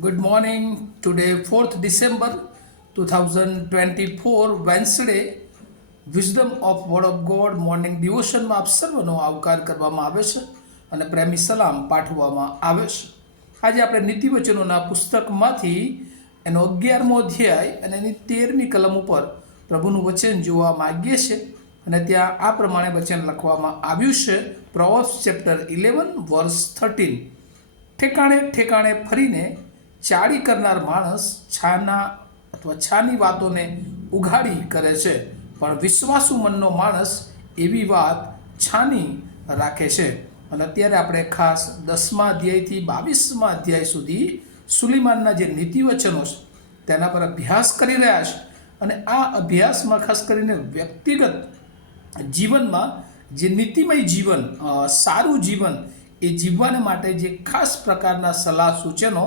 Good morning. Today, 4th December 2024, Wednesday, wisdom of word of God morning ડિવોશનમાં આપ સર્વનો આવકાર કરવામાં આવે છે અને પ્રેમી સલામ પાઠવવામાં આવે છે. આજે આપણે નીતિવચનોના પુસ્તકમાંથી એનો 11મો અધ્યાય અને એની 13મી કલમ ઉપર પ્રભુનું વચન જોવા માગીએ છીએ અને ત્યાં આ પ્રમાણે વચન લખવામાં આવ્યું છે. પ્રોવર્બ્સ ચેપ્ટર 11 વર્સ 13. ઠેકાણે ઠેકાણે ફરીને ચાડી કરનાર માણસ છાના અથવા છાની વાતોને ઉઘાડી કરે છે, પણ વિશ્વાસુ મનનો માણસ એવી વાત છાની રાખે છે. અને અત્યારે આપણે ખાસ 10મા અધ્યાયથી 22મા અધ્યાય સુધી સુલેમાનના જે નીતિવચનો છે તેના પર અભ્યાસ કરી રહ્યા છે. અને આ અભ્યાસમાં ખાસ કરીને વ્યક્તિગત જીવનમાં જે નીતિમય જીવન, સારું જીવન એ જીવવાને માટે જે ખાસ પ્રકારના સલાહ સૂચનો,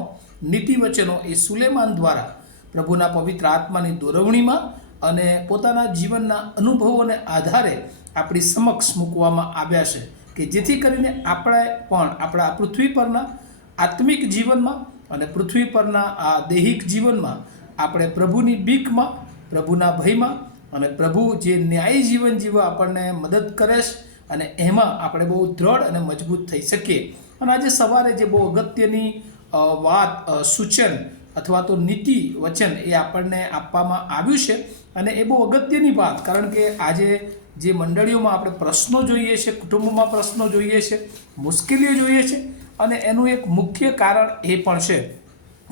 નીતિવચનો એ સુલેમાન દ્વારા પ્રભુના પવિત્ર આત્માની દોરવણીમાં અને પોતાના જીવનના અનુભવોને આધારે આપણી સમક્ષ મૂકવામાં આવ્યા છે કે જેથી કરીને આપણે પણ આપણા પૃથ્વી પરના આત્મિક જીવનમાં અને પૃથ્વી પરના આ દૈહિક જીવનમાં આપણે પ્રભુની બીકમાં, પ્રભુના ભયમાં અને પ્રભુ જે ન્યાયી જીવન જીવવા આપણને મદદ કરે છે અને એમાં આપણે બહુ દ્રઢ અને મજબૂત થઈ શકીએ. અને આજે સવારે જે બહુ અગત્યની વાત, સૂચન અથવા તો નીતિ વચન એ આપણને આપવામાં આવ્યું છે અને એ બહુ અગત્યની વાત, કારણ કે આજે જે મંડળીઓમાં આપણે પ્રશ્નો જોઈએ છે, કુટુંબમાં પ્રશ્નો જોઈએ છે, મુશ્કેલીઓ જોઈએ છે અને એનું એક મુખ્ય કારણ એ પણ છે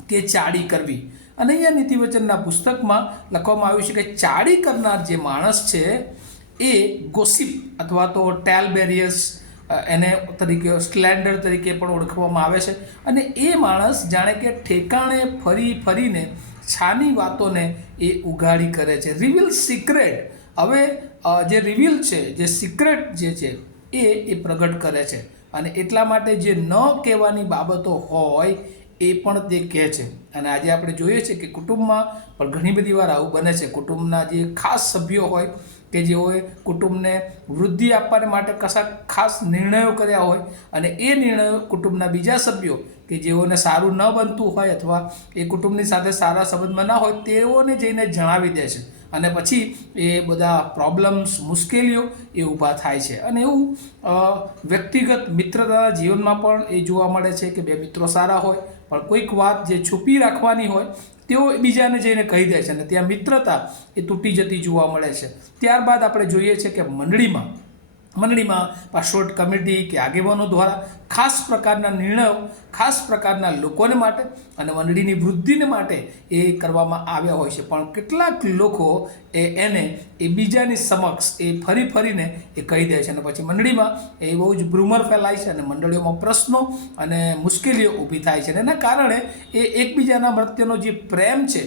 કે ચાડી કરવી. અને અહીંયા નીતિવચનના પુસ્તકમાં લખવામાં આવ્યું છે કે ચાડી કરનાર જે માણસ છે એ ગોસિપ અથવા તો ટેલબેરિયસ એને તરીકે, સ્લેન્ડર તરીકે પણ ઓળખવામાં આવે છે. અને એ માણસ જાણે કે ઠેકાણે ફરી ફરીને છાની વાતોને એ ઉઘાડી કરે છે, રિવીલ સિક્રેટ. હવે જે રિવીલ છે, જે સિક્રેટ જે છે એ પ્રગટ કરે છે અને એટલા માટે જે ન કહેવાની બાબતો હોય એ પણ તે કહે છે. અને આજે આપણે જોઈએ છીએ કે કુટુંબમાં પણ ઘણી બધી વાર આવું બને છે. કુટુંબના જે ખાસ સભ્યો હોય કે જેઓએ કુટુંબને વૃદ્ધિ આપવાને માટે કશા ખાસ નિર્ણયો કર્યા હોય અને એ નિર્ણયો કુટુંબના બીજા સભ્યો કે જેઓને સારું ન બનતું હોય અથવા એ કુટુંબની સાથે સારા સંબંધમાં ના હોય તેઓને જઈને જણાવી દે છે અને પછી એ બધા પ્રોબ્લેમ્સ, મુશ્કેલીઓ એ ઊભા થાય છે. અને એવું વ્યક્તિગત મિત્રતાના જીવનમાં પણ એ જોવા મળે છે કે બે મિત્રો સારા હોય પણ કોઈક વાત જે છુપી રાખવાની હોય તેઓ બીજાને જઈને કહી દે છે અને ત્યાં મિત્રતા એ તૂટી જતી જોવા મળે છે. ત્યારબાદ આપણે જોઈએ છે કે મંડળીમાં પાસ્ટોરેટ કમિટી કે આગેવાનો દ્વારા ખાસ પ્રકારના નિર્ણયો, ખાસ પ્રકારના લોકોને માટે અને મંડળીની વૃદ્ધિને માટે એ કરવામાં આવ્યા હોય છે. પણ કેટલાક લોકો એને બીજાની સમક્ષ એ ફરી ફરીને એ કહી દે છે અને પછી મંડળીમાં એ બહુ જ ભ્રુમર ફેલાય છે અને મંડળીઓમાં પ્રશ્નો અને મુશ્કેલીઓ ઊભી થાય છે અને એના કારણે એ એકબીજાના પ્રત્યેનો જે પ્રેમ છે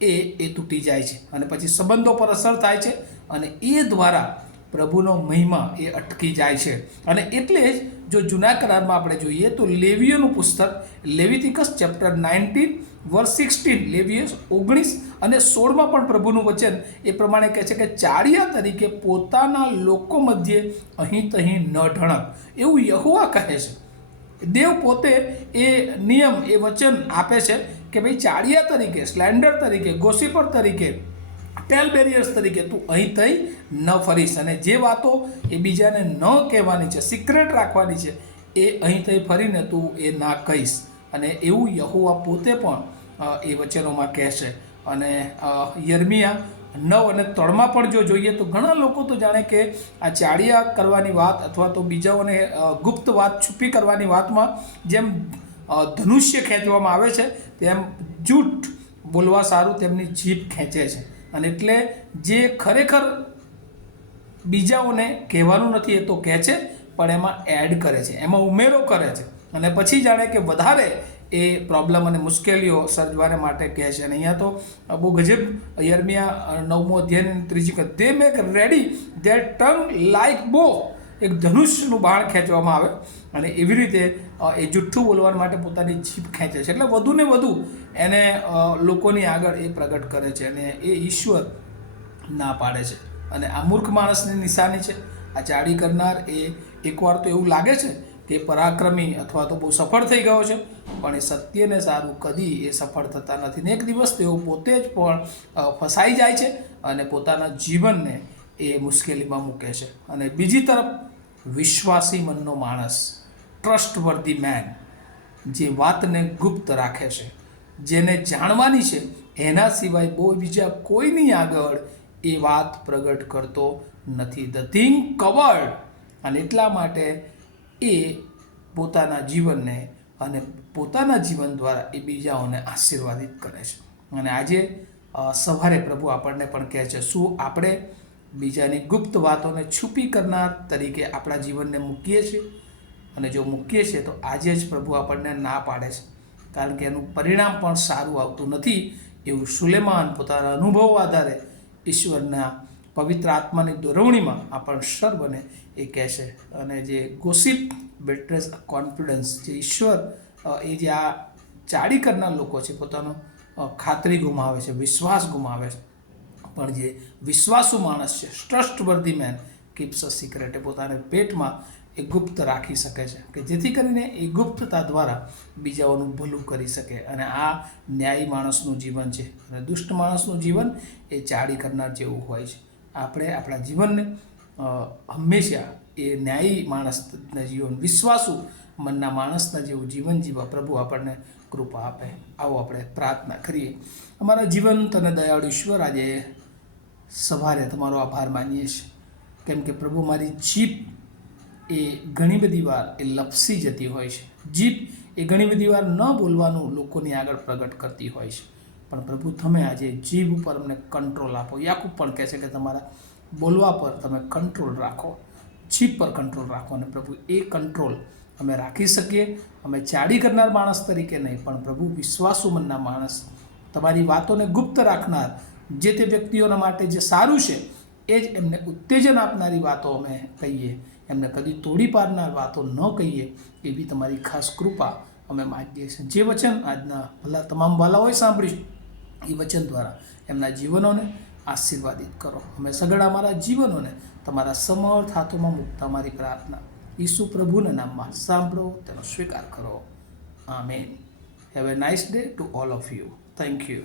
એ તૂટી જાય છે અને પછી સંબંધો પર અસર થાય છે અને એ દ્વારા પ્રભુનો મહિમા એ અટકી જાય છે. અને એટલે જ જો જૂના કરારમાં આપણે જોઈએ તો લેવીઓનું પુસ્તક લેવિતિકસ ચેપ્ટર 19 વર્સ 16, લેવીયસ 19 અને 16માં પણ પ્રભુનું વચન એ પ્રમાણે કહે છે કે ચાડિયા તરીકે પોતાના લોકો મધ્યે અહીં તહીં ન ઢળક, એવું યહોવા કહે છે. દેવ પોતે એ નિયમ, એ વચન આપે છે કે ભાઈ ચાડિયા તરીકે, સ્લેન્ડર તરીકે, ગોસિપર તરીકે, ટેલબેરિયર્સ તરીકે તું અહીં થઈ ન ફરીશ અને જે વાતો એ બીજાને ન કહેવાની છે, સિક્રેટ રાખવાની છે, એ અહીં થઈ ફરીને તું એ ના કહીશ. અને એવું યહોવા પોતે પણ એ વચનોમાં કહેશે. અને યર્મિયા 9 અને 3માં પણ જો જોઈએ તો ઘણા લોકો તો જાણે કે આ ચાડિયા કરવાની વાત અથવા તો બીજાઓને ગુપ્ત વાત, છુપી કરવાની વાતમાં જેમ ધનુષ્ય ખેંચવામાં આવે છે તેમ જૂઠ બોલવા સારું તેમની જીભ ખેંચે છે. અને એટલે જે ખરેખર બીજાઓને કહેવાનું નથી એ તો કહે છે પણ એમાં એડ કરે છે, એમાં ઉમેરો કરે છે અને પછી જાણે કે વધારે એ પ્રોબ્લેમ અને મુશ્કેલીઓ સર્જવાને માટે કહે છે. અને અહીંયા તો બહુ ગજબ, યર્મિયા 9મો અધ્યાયની 3જી કલમ, દે make ready there tongue like બો, એક ધનુષનું બાણ ખેંચવામાં આવે અને એવી રીતે એ જુઠ્ઠું બોલવા માટે પોતાની જીભ ખેંચે છે. એટલે વધુ ને વધુ એને લોકોની આગળ એ પ્રગટ કરે છે અને એ ઈશ્વર ના પાડે છે. અને આ મૂર્ખ માણસની નિશાની છે. આ ચાડી કરનાર એ એકવાર તો એવું લાગે છે તે પરાક્રમી અથવા તો બહુ સફળ થઈ ગયો છે, પણ એ સત્યને સારું કદી એ સફળ થતા નથી ને એક દિવસ તેઓ પોતે જ પણ ફસાઈ જાય છે અને પોતાના જીવનને એ મુશ્કેલીમાં મૂકે છે. અને બીજી તરફ વિશ્વાસી મનનો માણસ, ટ્રસ્ટવર્ધી મેન, જે વાતને ગુપ્ત રાખે છે, જેને જાણવાની છે એના સિવાય બહુ બીજા કોઈની આગળ એ વાત પ્રગટ કરતો નથી. The thing covered. અને એટલા માટે એ પોતાના જીવનને અને પોતાના જીવન દ્વારા એ બીજાઓને આશીર્વાદિત કરે છે. અને આજે સવારે પ્રભુ આપણને પણ કહે છે, શું આપણે બીજાની ગુપ્ત વાતોને છુપી કરનાર તરીકે આપણા જીવનને મૂકીએ છીએ? અને જો મૂકીએ છીએ તો આજે જ પ્રભુ આપણને ના પાડે છે, કારણ કે એનું પરિણામ પણ સારું આવતું નથી. એવું સુલેમાન પોતાના અનુભવ આધારે ઈશ્વરના પવિત્ર આત્માની દોરવણીમાં આપણ સર્વને એ કહે છે. અને જે ગોસિપ બેટરેસ કોન્ફિડન્સ, જે ઈશ્વર એ જે આ ચાડી કરનાર લોકો છે, પોતાનો ખાતરી ગુમાવે છે, વિશ્વાસ ગુમાવે છે, પણ જે વિશ્વાસુ માણસ છે, ટ્રસ્ટવર્ધી મેન કીપ્સ અ સિક્રેટ, એ પોતાને પેટમાં એ ગુપ્ત રાખી શકે છે કે જેથી કરીને એ ગુપ્તતા દ્વારા બીજાઓનું ભલું કરી શકે. અને આ ન્યાયી માણસનું જીવન છે. અને દુષ્ટ માણસનું જીવન એ ચાડી કરનાર જેવું હોય છે. આપણે આપણા જીવનને હંમેશા એ ન્યાયી માણસના જીવન, વિશ્વાસુ મનના માણસના જેવું જીવન જીવવા પ્રભુ આપણને કૃપા આપે. આવો આપણે પ્રાર્થના કરીએ. અમારા જીવંત અને દયાળુ ઈશ્વર, આજે સવારે તમારો આભાર માનીએ છીએ, કેમ કે પ્રભુ મારી જીભ એ ઘણી બધી વાર એ લપસી જતી હોય છે. જીભ એ ઘણી બધી વાર ન બોલવાનું લોકોની આગળ પ્રગટ કરતી હોય છે, પણ પ્રભુ તમે આજે જીભ ઉપર અમને કંટ્રોલ આપો. યાકૂબ પણ કહે છે કે તમારા બોલવા પર તમે કંટ્રોલ રાખો, જીભ પર કંટ્રોલ રાખો. અને પ્રભુ એ કંટ્રોલ અમે રાખી શકીએ. અમે ચાડી કરનાર માણસ તરીકે નહીં, પણ પ્રભુ વિશ્વાસુ મનના માણસ, તમારી વાતોને ગુપ્ત રાખનાર, જે તે વ્યક્તિઓના માટે જે સારું છે એ જ એમને ઉત્તેજન આપનારી વાતો અમે કહીએ, એમને કદી તોડી પાડનાર વાતો ન કહીએ, એવી તમારી ખાસ કૃપા અમે માગીએ છીએ. જે વચન આજના ભલા તમામ વાલાઓએ સાંભળ્યું, એ વચન દ્વારા એમના જીવનોને આશીર્વાદિત કરો. અમે સગળ અમારા જીવનોને તમારા સમર્થ હાથોમાં મૂકતા મારી પ્રાર્થના ઈસુ પ્રભુના નામમાં સાંભળો, તેનો સ્વીકાર કરો. Amen. Have a nice day to all of you. Thank you.